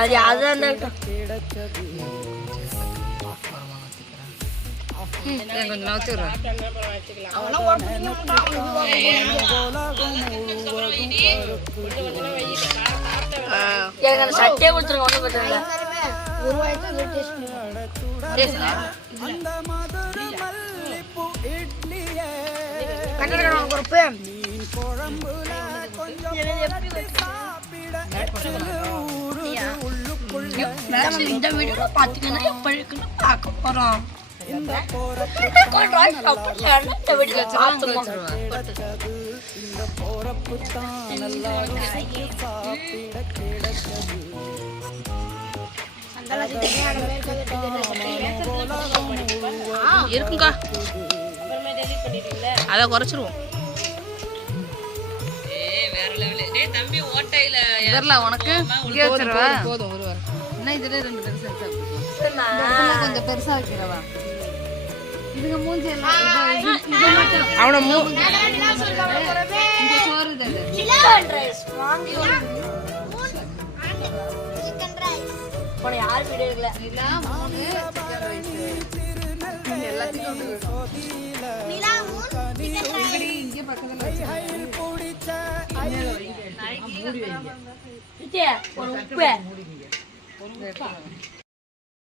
அது அதான் கொஞ்சம் நவுத்துறேன். எனக்கு அந்த சட்டையை கொடுத்துருங்க ஒன்றும் பிரச்சனை இல்லை. இந்த வீடியோ பாத்தீங்கன்னா எப்படி இருக்குன்னு பார்க்க போறோம். இருக்குங்கா, அதை குறைச்சிருவோம். உனக்கு போதும் ஒரு வாரம். என்ன இதுல 2 பெருசா கொஞ்சம் பெருசா வைக்கிறவா. இதுங்க மூஞ்சி எல்லாம் அவன சோறு தானே யாரு வீடியோ இல்ல எல்லாத்தையும் இங்கே பக்கத்துல ஒரு உப்பு